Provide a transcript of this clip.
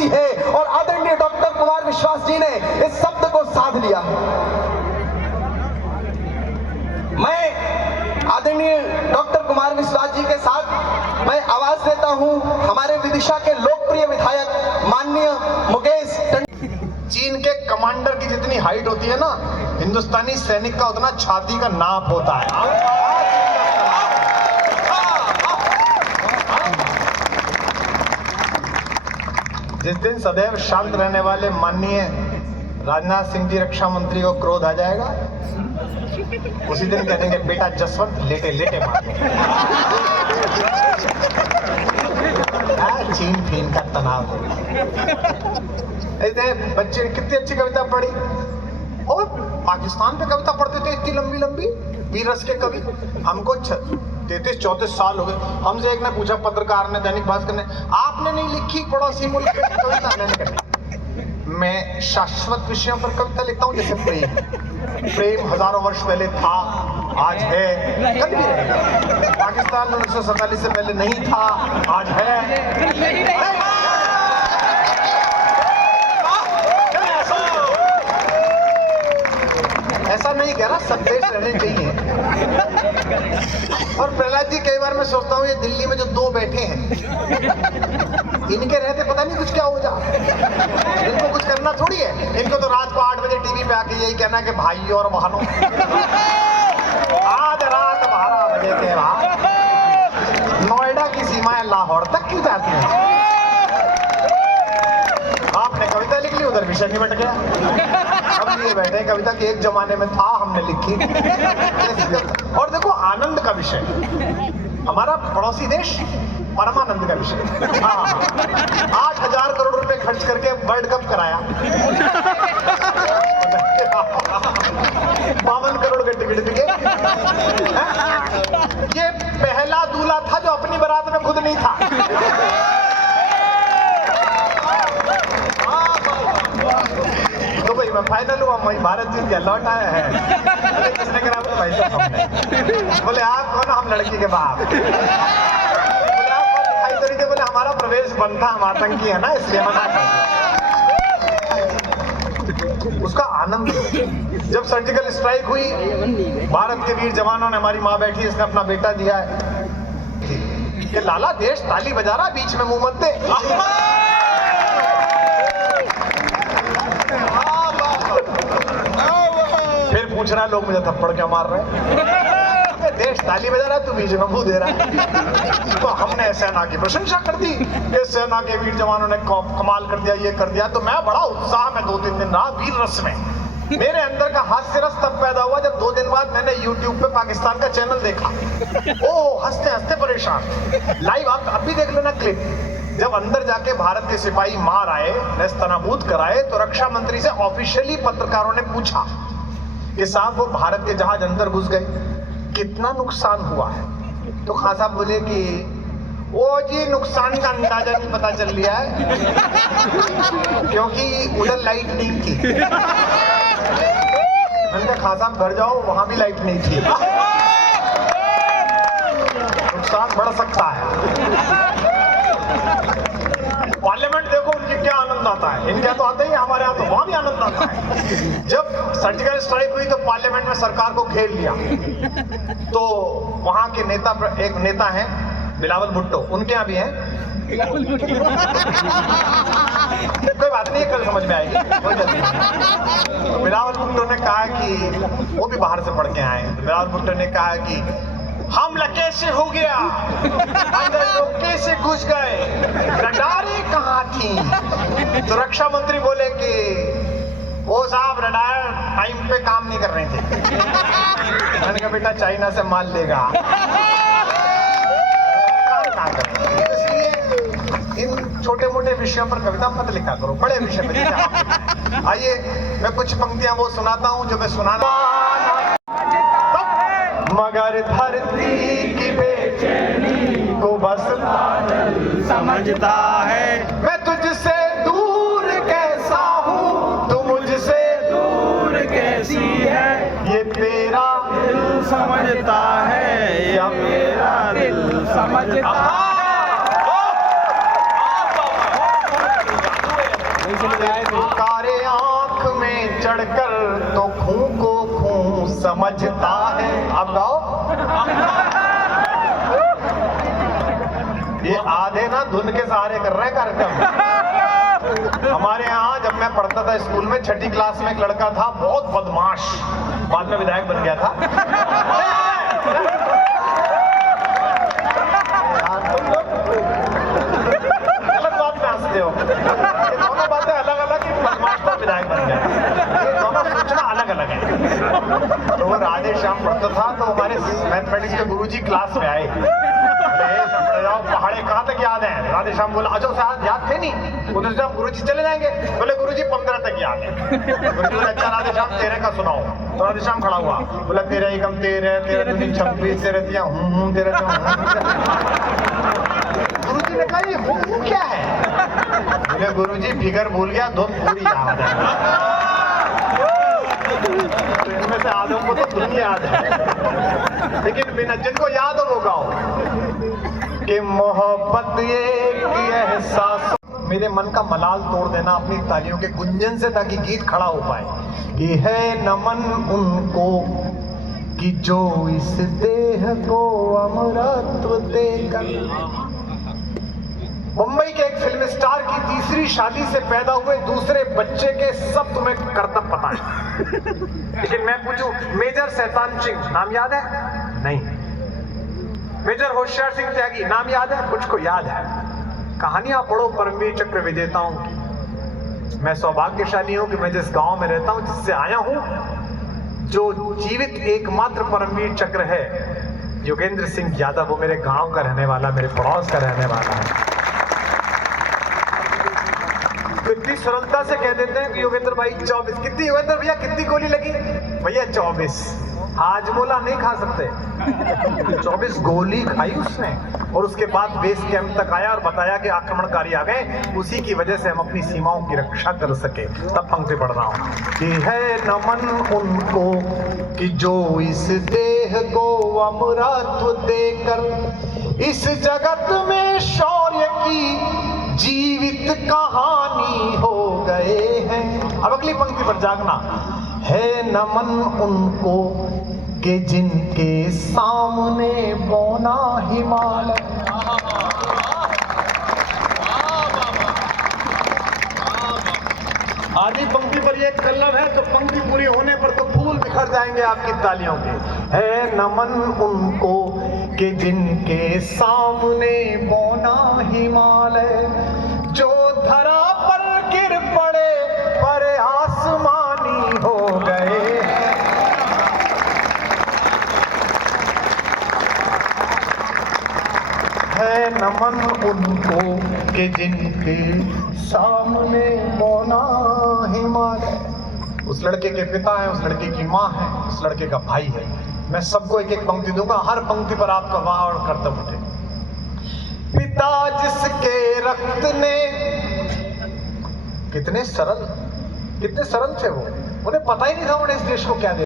जाती है और आदरणीय डॉक्टर कुमार विश्वास जी ने इस शब्द को साध लिया। मैं आदरणीय डॉक्टर कुमार विश्वास जी के साथ मैं आवाज देता हूं हमारे विदिशा के लोकप्रिय विधायक माननीय मुकेश। चीन के कमांडर की जितनी हाइट होती है ना, हिंदुस्तानी सैनिक का उतना छाती का नाप होता है। जिस दिन सदैव शांत रहने वाले माननीय राजनाथ सिंह जी रक्षा मंत्री को क्रोध आ जाएगा, उसी दिन कह देंगे बेटा जसवंत लेटे लेटे मार। चीन फीन का तनाव। ऐसे बच्चे कितनी अच्छी कविता पढ़ी, और पाकिस्तान पे कविता पढ़ते थे इतनी लंबी लंबी, वीर रस के कवि। हमको 33-34 साल हो गए। हमसे एक ने पूछा, पत्रकार ने, दैनिक भास्कर ने, आपने नहीं लिखी पड़ोसी मुल्क की कविता? मैंने कहा मैं शाश्वत विषयों पर कविता लिखता हूँ, जैसे प्रेम हजारों वर्ष पहले था, आज है, कल भी रहेगा। पाकिस्तान में 1947 से पहले नहीं था, आज है। ऐसा नहीं कह रहा, सब देश रहने चाहिए। और प्रहलाद जी, कई बार मैं सोचता हूँ ये दिल्ली में जो दो बैठे हैं, इनके रहते पता नहीं कुछ क्या हो जा। इनको कुछ करना थोड़ी है। इनको तो रात को 8 बजे टीवी पे आके यही कहना कि भाई और बहनों, आज रात 12 बजे के बाद नोएडा की सीमाएं लाहौर तक की जाती हैं। आपने कविता लिख ली, उधर विषय निबट गया। अब ये बैठे कविता की एक जमाने में था, हमने लिखी। और देखो आनंद का विषय, हमारा पड़ोसी देश परमानंद का विषय। 8,000 करोड़ रुपए खर्च करके वर्ल्ड कप कराया। 52 करोड़ के टिकट बिके। ये पहला दूल्हा था जो अपनी बारात में खुद नहीं था। तो भाई मैं फाइनल हुआ, मैं भारत जीत गया, लौट आया है। किसने करा? भाई साहब हमने। बोले आप कौन? हम लड़की के बाप। बोले आप बहुत दिखाई दे रही थे। बोले हमारा प्रवेश बंद था, हम आतंकी है ना, इसलिए मना कर। उसका आनंद। जब सर्जिकल स्ट्राइक हुई, भारत के वीर जवानों ने, हमारी माँ बैठी, इसने अपना बेटा दिया है कि लाला देश ताली बजा रहा, बीच में मुंह मत दे। फिर पूछ रहा है, लोग मुझे थप्पड़ क्यों मार रहे हैं? देश ताली बजा रहा है, तू बीच में मुंह दे रहा है। तो हमने सेना की प्रशंसा कर दी कि सेना के वीर जवानों ने कमाल कर दिया, ये कर दिया। तो मैं बड़ा उत्साह में 2-3 दिन रहा वीर रस में। मेरे अंदर का हास्य रस तब पैदा हुआ जब 2 दिन बाद मैंने YouTube पे पाकिस्तान का चैनल देखा। ओ हंसते हंसते परेशान। लाइव आप अभी देख लेना क्लिप। जब अंदर जाके भारत के सिपाही मार आए, नेस्तनाबूद कराए, तो रक्षा मंत्री से ऑफिशियली पत्रकारों ने पूछा कि साहब वो भारत के जहाज अंदर घुस गए, कितना नुकसान हुआ है? तो खान साहब बोले कि वो जी नुकसान का अंदाजा नहीं पता चल लिया है, क्योंकि उधर लाइट नहीं थी। मैंने कहा खान साहब घर जाओ, वहां भी लाइट नहीं थी। नुकसान बढ़ सकता है। पार्लियामेंट देखो उनकी क्या आनंद आता है। इनके तो आता ही है, हमारे यहाँ तो वहां भी आनंद आता है। जब सर्जिकल स्ट्राइक हुई तो पार्लियामेंट में सरकार को घेर लिया। तो वहां के नेता, एक नेता हैं बिलावल भुट्टो, उनके यहाँ भी हैं। कोई बात नहीं, कल समझ में आएगी, कोई जल्दी नहीं। तो बिलावल भुट्टो ने कहा कि वो भी बाहर से पढ़ के आए। तो बिलावल भुट्टो ने कहा कि हमला कैसे हो गया, अंदर लोग कैसे घुस गए, रडारें कहाँ थी? तो रक्षा मंत्री बोले कि वो साहब रडार टाइम पे काम नहीं कर रहे थे। मैंने कहा बेटा चाइना से माल लेगा, इसलिए इन छोटे मोटे विषयों पर कविता मत लिखा करो, बड़े विषय पर। आइए मैं कुछ पंक्तियां वो सुनाता हूं जो मैं सुनाना। मगर धरती की बेचैनी को बस बादल समझता है। मैं तुझसे दूर कैसा हूँ, तू मुझसे दूर कैसी है, ये तेरा दिल समझता है या मेरा दिल समझता है। कर रहे हैं कार्यक्रम। हमारे यहाँ जब मैं पढ़ता था स्कूल में, 6ठी क्लास में एक लड़का था बहुत बदमाश, बाद में विधायक बन गया था। तुम लोग गलत बात में हंसते हो। ये दोनों बातें अलग अलग, कि बदमाश था विधायक बन गया, ये दोनों सूचना अलग अलग है। तो वो राधे श्याम पढ़ता था, तो हमारे मैथमेटिक्स के गुरुजी क्लास में आए। पहाड़े कहाँ तक याद है? राधे श्याम बोला अजो साहब याद थे नहीं। उधर से गुरुजी चले जाएंगे। बोले गुरुजी 15 तक याद है। गुरुजी बोले अच्छा राधे श्याम 13 का सुनाओ। तो राधे श्याम खड़ा हुआ, बोला 13 एकम 13, 13 दूनी 26, 13 दिया हूँ 13। गुरुजी ने कहा ये हूँ क्या है? बोले गुरुजी फिगर भूल गया, धुन पूरी याद है। तो इनमें से आधों को तो धुन याद है, लेकिन बिना जिनको याद हो वो गाओ कि मोहब्बत ये कि एहसास। मेरे मन का मलाल तोड़ देना अपनी तालियों के गुंजन से, ताकि गीत खड़ा हो पाए। कि है नमन उनको कि जो इस देह को अमरत्व देकर। मुंबई के एक फिल्म स्टार की तीसरी शादी से पैदा हुए दूसरे बच्चे के सब तुम्हें करतब पता है, लेकिन मैं पूछूं मेजर शैतान सिंह नाम याद है? नहीं। मेजर होशियार सिंह त्यागी नाम याद है? कुछ को याद है। कहानियां पढ़ो परमवीर चक्र विजेताओं की। मैं सौभाग्यशाली हूं कि मैं जिस गांव में रहता हूं, जिससे आया हूं, जो जीवित एकमात्र परमवीर चक्र है, योगेंद्र सिंह यादव, वो मेरे गांव का रहने वाला, मेरे पड़ोस का रहने वाला है। इतनी सरलता से कह देते हैं कि योगेंद्र भाई 24। कितनी योगेंद्र भैया कितनी गोली लगी? भैया 24। हाजमोला नहीं खा सकते। 24 गोली खाई उसने, और उसके बाद बेस कैंप तक आया और बताया कि आक्रमणकारी आ गए, उसी की वजह से हम अपनी सीमाओं की रक्षा कर सके। तब पंक्ति पढ़ रहा हूं कि है नमन उनको कि जो इस देह को अमरत्व देकर इस जगत में शौर्य की जीवित कहानी हो गए हैं। अब अगली पंक्ति पर जागना। है नमन उनको कि जिनके सामने बौना हिमालय। आधी पंक्ति पर ये कलम है, तो पंक्ति पूरी होने पर तो फूल बिखर जाएंगे आपकी तालियों के। है नमन उनको कि जिनके सामने बौना हिमालय, जो धरा पर गिर पड़े पर आसमानी हो गए। है नमन उनको कि जिनके सामने बौना हिमालय। उस लड़के के पिता है, उस लड़के की माँ है, उस लड़के का भाई है। मैं सबको एक एक पंक्ति दूंगा, हर पंक्ति पर आपका वाह और कर्तव्य उठे। पिता जिसके रक्त ने, कितने सरल थे वो, उन्हें पता ही नहीं था उन्हें इस देश को क्या दे।